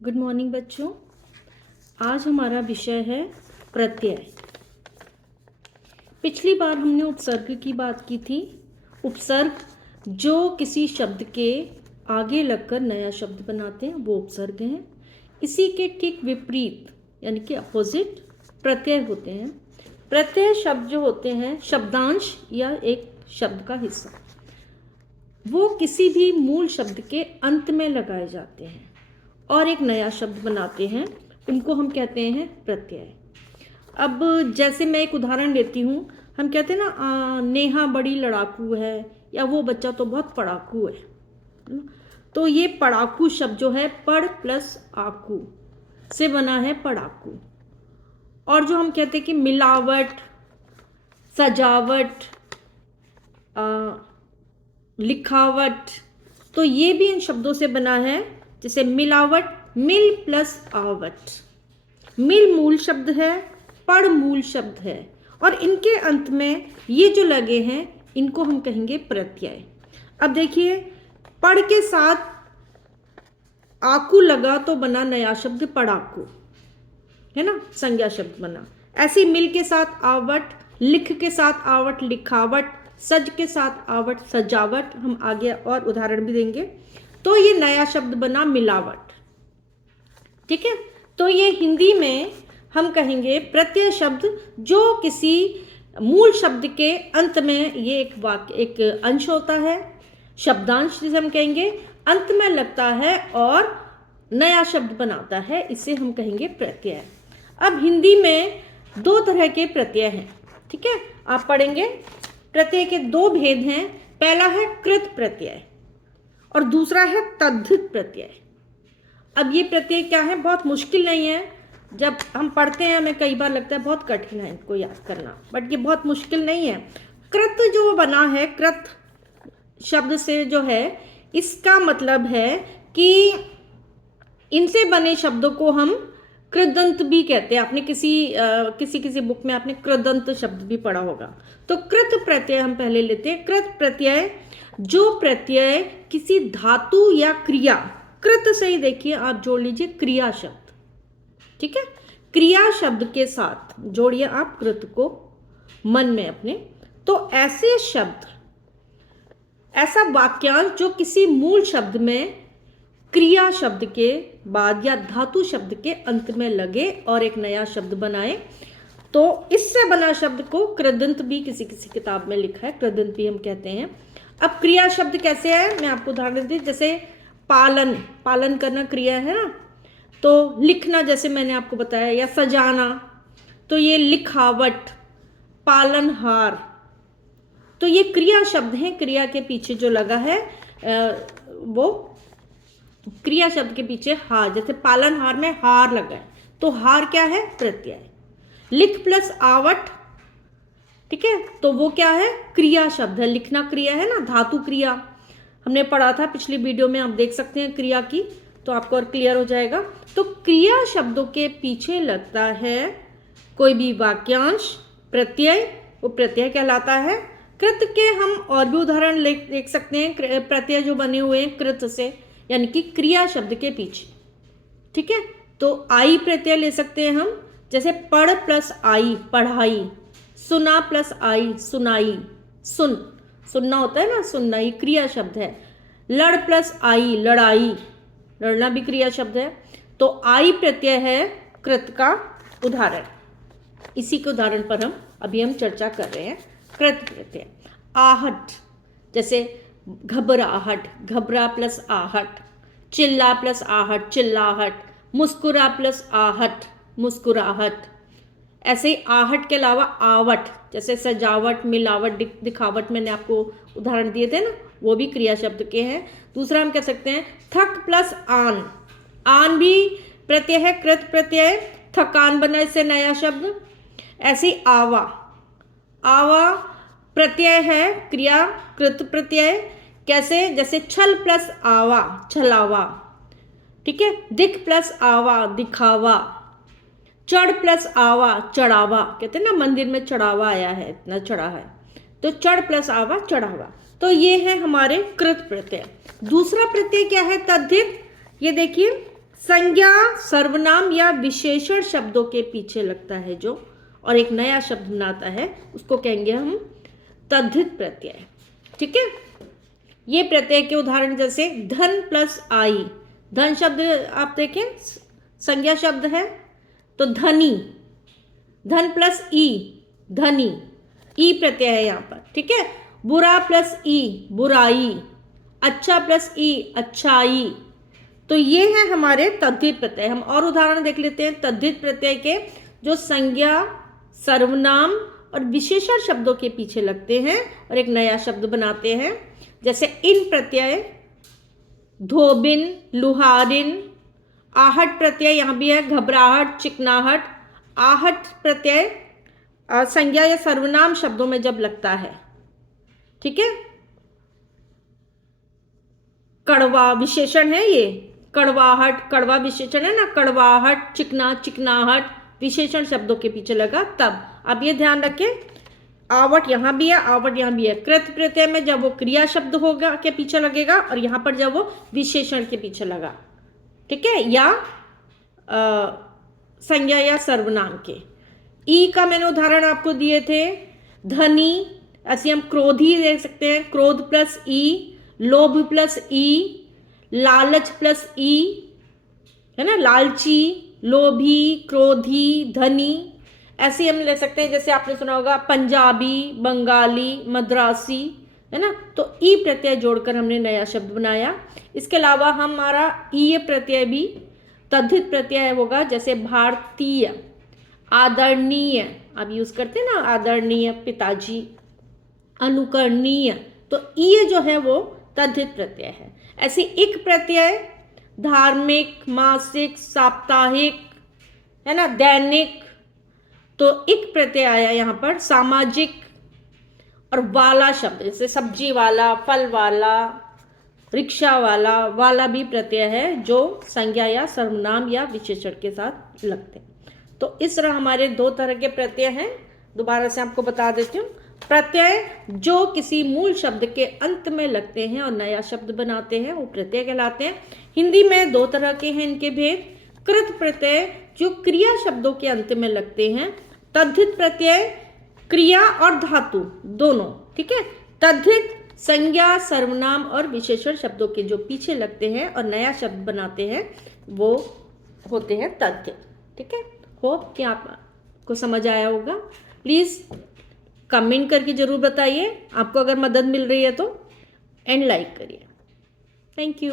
Good morning बच्चों। आज हमारा विषय है प्रत्यय। पिछली बार हमने उपसर्ग की बात की थी। उपसर्ग जो किसी शब्द के आगे लगकर नया शब्द बनाते हैं वो उपसर्ग हैं। इसी के ठीक विपरीत यानी कि अपोजिट प्रत्यय होते हैं। प्रत्यय शब्द जो होते हैं शब्दांश या एक शब्द का हिस्सा, वो किसी भी मूल शब्द के अंत में लगाए जाते हैं और एक नया शब्द बनाते हैं। उनको हम कहते हैं प्रत्यय। अब जैसे मैं एक उदाहरण लेती हूँ, हम कहते हैं ना नेहा बड़ी लड़ाकू है, या वो बच्चा तो बहुत पढ़ाकू है ना? तो ये पढ़ाकू शब्द जो है पढ़ प्लस आकू से बना है पढ़ाकू। और जो हम कहते हैं कि मिलावट, सजावट, लिखावट, तो ये भी इन शब्दों से बना है। जैसे मिलावट, मिल प्लस आवट। मिल मूल शब्द है, पढ़ मूल शब्द है, और इनके अंत में ये जो लगे हैं इनको हम कहेंगे प्रत्यय। अब देखिए, पढ़ के साथ आकू लगा तो बना नया शब्द पढ़ाकू, है ना, संज्ञा शब्द बना। ऐसे मिल के साथ आवट, लिख के साथ आवट लिखावट, सज के साथ आवट सजावट। हम आगे और उदाहरण भी देंगे। तो ये नया शब्द बना मिलावट। ठीक है, तो ये हिंदी में हम कहेंगे प्रत्यय शब्द जो किसी मूल शब्द के अंत में, ये एक वाक्य एक अंश होता है, शब्दांश जिसे हम कहेंगे, अंत में लगता है और नया शब्द बनाता है, इसे हम कहेंगे प्रत्यय। अब हिंदी में दो तरह के प्रत्यय हैं। ठीक है, आप पढ़ेंगे। प्रत्यय के दो भेद हैं। पहला है कृत प्रत्यय और दूसरा है तद्धित प्रत्यय। अब ये प्रत्यय क्या है, बहुत मुश्किल नहीं है। जब हम पढ़ते हैं हमें कई बार लगता है बहुत कठिन है इनको याद करना, बट ये बहुत मुश्किल नहीं है। कृत जो बना है, कृत शब्द से जो है, इसका मतलब है कि इनसे बने शब्दों को हम कृदंत भी कहते हैं। आपने किसी बुक में आपने कृदंत शब्द भी पढ़ा होगा। तो कृत प्रत्यय हम पहले लेते हैं। कृत प्रत्यय जो प्रत्यय किसी धातु या क्रिया, कृत से ही देखिए आप जोड़ लीजिए क्रिया शब्द। ठीक है, क्रिया शब्द के साथ जोड़िए आप कृत को मन में अपने। तो ऐसे शब्द, ऐसा वाक्यांश जो किसी मूल शब्द में क्रिया शब्द के बाद या धातु शब्द के अंत में लगे और एक नया शब्द बनाए, तो इससे बना शब्द को कृदंत भी किसी किसी किताब में लिखा है, कृदंत भी हम कहते हैं। अब क्रिया शब्द कैसे है, मैं आपको उदाहरण दी। जैसे पालन, पालन करना क्रिया है ना। तो लिखना जैसे मैंने आपको बताया, या सजाना, तो ये लिखावट, पालनहार, तो ये क्रिया शब्द हैं। क्रिया के पीछे जो लगा है वो क्रिया शब्द के पीछे हार, जैसे पालनहार में हार लगा है तो हार क्या है, प्रत्यय। लिख प्लस आवट, ठीक है, तो वो क्या है, क्रिया शब्द है। लिखना क्रिया है ना, धातु क्रिया हमने पढ़ा था पिछली वीडियो में, आप देख सकते हैं क्रिया की, तो आपको और क्लियर हो जाएगा। तो क्रिया शब्दों के पीछे लगता है कोई भी वाक्यांश, प्रत्यय, वो प्रत्यय कहलाता है। कृत के हम और भी उदाहरण देख सकते हैं, प्रत्यय जो बने हुए हैं कृत से, यानी कि क्रिया शब्द के पीछे। ठीक है, तो आई प्रत्यय ले सकते हैं हम। जैसे पढ़ प्लस आई पढ़ाई, सुना प्लस आई सुनाई, सुन, सुनना होता है ना, सुनना क्रिया शब्द है। लड़ प्लस आई लड़ाई, लड़ना भी क्रिया शब्द है। तो आई प्रत्यय है कृत का उदाहरण। इसी के उदाहरण पर हम चर्चा कर रहे हैं, कृत प्रत्यय। आहट, जैसे घबराहट, घबरा प्लस आहट, चिल्ला प्लस आहट चिल्लाहट, मुस्कुरा प्लस आहट मुस्कुराहट। ऐसे ही आहट के अलावा आवट, जैसे सजावट, मिलावट, दिखावट, मैंने आपको उदाहरण दिए थे ना, वो भी क्रिया शब्द के हैं। दूसरा हम कह सकते हैं थक प्लस आन, आन भी प्रत्यय है, कृत प्रत्यय, थकान बना इससे नया शब्द। ऐसे ही आवा, आवा प्रत्यय है, क्रिया कृत प्रत्यय। कैसे, जैसे छल प्लस आवा छलावा, ठीक है, दिख प्लस आवा दिखावा, चढ़ प्लस आवा चढ़ावा, कहते हैं ना मंदिर में चढ़ावा आया है, इतना चढ़ा है, तो चढ़ प्लस आवा चढ़ावा। तो ये है हमारे कृत प्रत्यय। दूसरा प्रत्यय क्या है, तद्धित। ये देखिए, संज्ञा सर्वनाम या विशेषण शब्दों के पीछे लगता है जो, और एक नया शब्द बनाता है, उसको कहेंगे हम तद्धित प्रत्यय। ठीक है, ये प्रत्यय के उदाहरण जैसे धन प्लस आई। धन शब्द आप देखें संज्ञा शब्द है, तो धनी, धन प्लस ई धनी, ई प्रत्यय है यहाँ पर। ठीक है, बुरा प्लस ई बुराई, अच्छा प्लस ई अच्छाई। तो ये है हमारे तद्धित प्रत्यय। हम और उदाहरण देख लेते हैं तद्धित प्रत्यय के, जो संज्ञा सर्वनाम और विशेषण शब्दों के पीछे लगते हैं और एक नया शब्द बनाते हैं। जैसे इन प्रत्यय, धोबिन, लुहारिन। आहट प्रत्यय यहाँ भी है, घबराहट, चिकनाहट। आहट प्रत्यय संज्ञा या सर्वनाम शब्दों में जब लगता है। ठीक है, कड़वा विशेषण है ये, कड़वाहट, कड़वा विशेषण है ना, कड़वाहट, चिकना, चिकनाहट विशेषण शब्दों के पीछे लगा तब। अब ये ध्यान रखें, आवट यहाँ भी है, आवट यहाँ भी है। कृत प्रत्यय में जब वो क्रिया शब्द होगा के पीछे लगेगा, और यहाँ पर जब वो विशेषण के पीछे लगा। ठीक है, या संज्ञा या सर्वनाम के। ई का मैंने उदाहरण आपको दिए थे, धनी, ऐसे हम क्रोधी देख सकते हैं, क्रोध प्लस ई, लोभ प्लस ई, लालच प्लस ई, है ना, लालची, लोभी, क्रोधी, धनी। ऐसे हम ले सकते हैं, जैसे आपने सुना होगा पंजाबी, बंगाली, मद्रासी, है ना। तो ई प्रत्यय जोड़कर हमने नया शब्द बनाया। इसके अलावा हमारा ई प्रत्यय भी तद्धित प्रत्यय होगा, जैसे भारतीय, आदरणीय, आप यूज करते हैं ना, आदरणीय पिताजी, अनुकरणीय। तो ई जो है वो तद्धित प्रत्यय है। ऐसे इक प्रत्यय धार्मिक, मासिक, साप्ताहिक, है ना, दैनिक। तो इक प्रत्यय आया यहाँ पर सामाजिक। और वाला शब्द जैसे सब्जी वाला, फल वाला, रिक्शा वाला, वाला भी प्रत्यय है जो संज्ञा या सर्वनाम या विशेषण के साथ लगते हैं। तो इस तरह हमारे दो तरह के प्रत्यय हैं। दोबारा से आपको बता देती हूँ। प्रत्यय जो किसी मूल शब्द के अंत में लगते हैं और नया शब्द बनाते हैं, वो प्रत्यय कहलाते हैं। हिंदी में दो तरह के हैं इनके भेद। कृत प्रत्यय जो क्रिया शब्दों के अंत में लगते हैं, तद्धित प्रत्यय क्रिया और धातु दोनों। ठीक है, तद्धित संज्ञा, सर्वनाम और विशेषण शब्दों के जो पीछे लगते हैं और नया शब्द बनाते हैं, वो होते हैं तद्धित। ठीक है, होप कि आपको समझ आया होगा। प्लीज़ कमेंट करके ज़रूर बताइए, आपको अगर मदद मिल रही है तो, एंड लाइक करिए। Thank you.